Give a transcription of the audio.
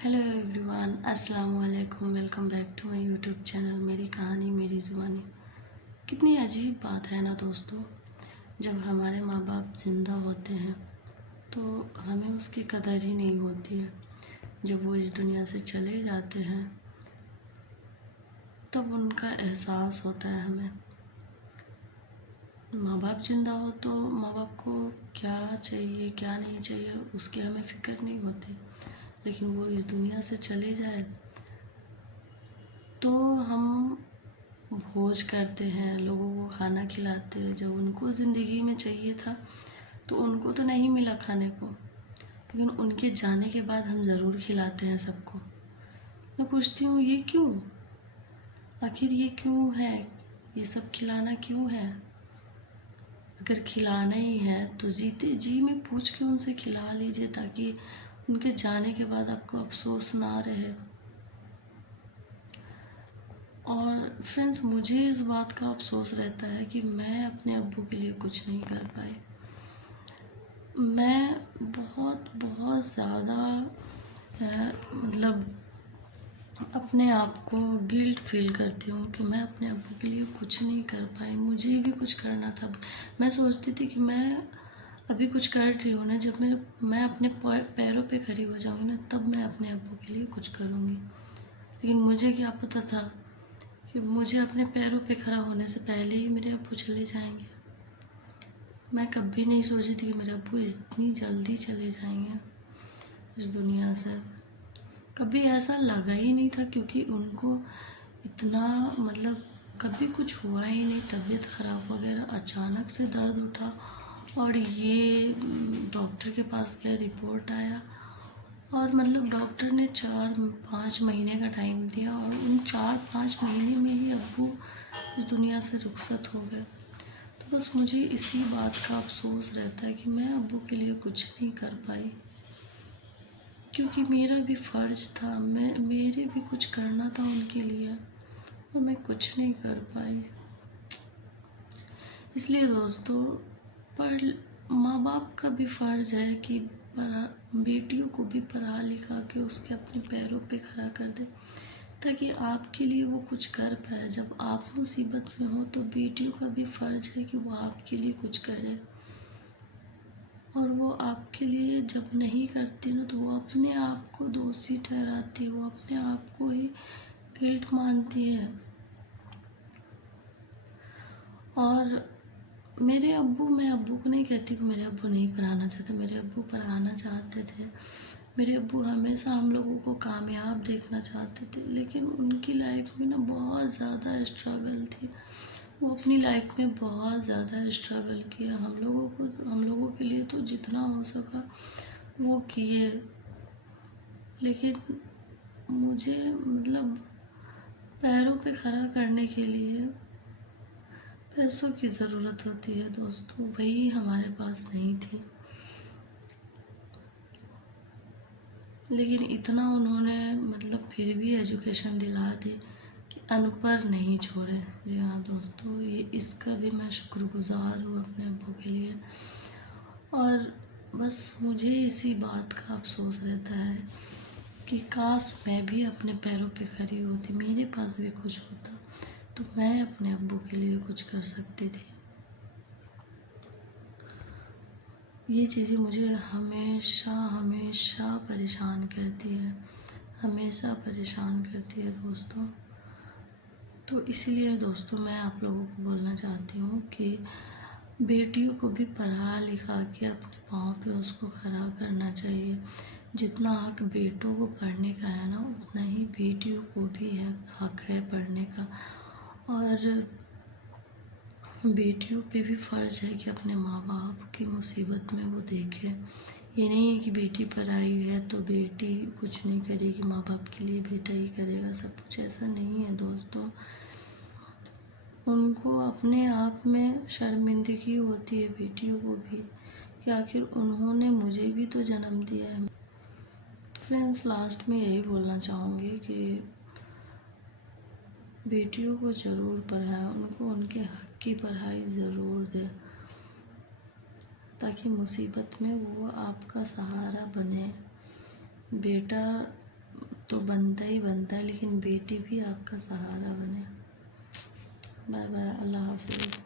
Hello everyone, अस्सलाम वालेकुम। Welcome back to my YouTube channel मेरी कहानी मेरी ज़ुबानी। कितनी अजीब बात है ना दोस्तों, जब हमारे माँ बाप ज़िंदा होते हैं तो हमें उसकी कदर ही नहीं होती है। जब वो इस दुनिया से चले जाते हैं तब उनका एहसास होता है हमें। माँ बाप ज़िंदा हो तो माँ बाप को क्या चाहिए क्या नहीं चाहिए उसकी हमें फ़िक्र नहीं होती, लेकिन वो इस दुनिया से चले जाए तो हम भोज करते हैं, लोगों को खाना खिलाते हैं। जब उनको ज़िंदगी में चाहिए था तो उनको तो नहीं मिला खाने को, लेकिन उनके जाने के बाद हम ज़रूर खिलाते हैं सबको। मैं पूछती हूँ ये क्यों, आखिर ये क्यों है, ये सब खिलाना क्यों है? अगर खिलाना ही है तो जीते जी में पूछ के उनसे खिला लीजिए, ताकि उनके जाने के बाद आपको अफसोस ना रहे। और फ्रेंड्स, मुझे इस बात का अफसोस रहता है कि मैं अपने अब्बू के लिए कुछ नहीं कर पाई। मैं बहुत बहुत ज़्यादा मतलब अपने आप को गिल्ट फील करती हूँ कि मैं अपने अब्बू के लिए कुछ नहीं कर पाई। मुझे भी कुछ करना था। मैं सोचती थी कि मैं अभी कुछ कर रही हूँ ना, जब मैं अपने पैरों पे खड़ी हो जाऊँगी ना, तब मैं अपने अब्बू के लिए कुछ करूँगी। लेकिन मुझे क्या पता था कि मुझे अपने पैरों पे खड़ा होने से पहले ही मेरे अब्बू चले जाएंगे। मैं कभी नहीं सोची थी कि मेरे अब्बू इतनी जल्दी चले जाएंगे इस दुनिया से। कभी ऐसा लगा ही नहीं था, क्योंकि उनको इतना मतलब कभी कुछ हुआ ही नहीं। तबीयत ख़राब वगैरह अचानक से दर्द उठा और ये डॉक्टर के पास गए, रिपोर्ट आया और मतलब डॉक्टर ने 4-5 महीने का टाइम दिया और उन 4-5 महीने में ही अब्बू इस दुनिया से रुखसत हो गए। तो बस मुझे इसी बात का अफसोस रहता है कि मैं अब्बू के लिए कुछ नहीं कर पाई, क्योंकि मेरा भी फ़र्ज़ था, मेरे भी कुछ करना था उनके लिए और मैं कुछ नहीं कर पाई। इसलिए दोस्तों, पर माँ बाप का भी फ़र्ज़ है कि बेटियों को भी पढ़ा लिखा के उसके अपने पैरों पे खड़ा कर दे, ताकि आपके लिए वो कुछ कर पाए। जब आप मुसीबत में हो तो बेटियों का भी फ़र्ज़ है कि वो आपके लिए कुछ करे, और वो आपके लिए जब नहीं करती ना तो वो अपने आप को दोषी ठहराती है, वो अपने आप को ही गिल्ट मानती है। और मेरे अब्बू, मैं अब्बू को नहीं कहती कि मेरे अब्बू नहीं पढ़ाना चाहते, मेरे अब्बू पढ़ाना चाहते थे। मेरे अब्बू हमेशा हम लोगों को कामयाब देखना चाहते थे, लेकिन उनकी लाइफ में ना बहुत ज़्यादा स्ट्रगल थी। वो अपनी लाइफ में बहुत ज़्यादा स्ट्रगल किया। हम लोगों के लिए तो जितना हो सका वो किए, लेकिन मुझे मतलब पैरों पे खड़ा करने के लिए पैसों की ज़रूरत होती है दोस्तों, वही हमारे पास नहीं थी। लेकिन इतना उन्होंने मतलब फिर भी एजुकेशन दिला दी कि अनपढ़ नहीं छोड़े। जी हाँ दोस्तों, ये इसका भी मैं शुक्रगुज़ार हूँ अपने अब्बू के लिए। और बस मुझे इसी बात का अफसोस रहता है कि काश मैं भी अपने पैरों पे खड़ी होती, मेरे पास भी कुछ होता, तो मैं अपने अब्बू के लिए कुछ कर सकती थी। ये चीज़ें मुझे हमेशा हमेशा परेशान करती है, हमेशा परेशान करती है दोस्तों। तो इसीलिए दोस्तों, मैं आप लोगों को बोलना चाहती हूँ कि बेटियों को भी पढ़ा लिखा के अपने पाँव पे उसको खड़ा करना चाहिए। जितना हक बेटों को पढ़ने का है ना, उतना ही बेटियों को भी हक है पढ़ने का। और बेटियों पे भी फ़र्ज़ है कि अपने माँ बाप की मुसीबत में वो देखें। ये नहीं है कि बेटी पढ़ाई है तो बेटी कुछ नहीं करेगी, माँ बाप के लिए बेटा ही करेगा सब कुछ, ऐसा नहीं है दोस्तों। उनको अपने आप में शर्मिंदगी होती है बेटियों को भी, कि आखिर उन्होंने मुझे भी तो जन्म दिया है। फ्रेंड्स, लास्ट में यही बोलना चाहूँगी कि बेटियों को ज़रूर पढ़ाएं, उनको उनके हक की पढ़ाई ज़रूर दें, ताकि मुसीबत में वो आपका सहारा बने। बेटा तो बनता ही बनता है, लेकिन बेटी भी आपका सहारा बने। बाय बाय, अल्लाह हाफिज़।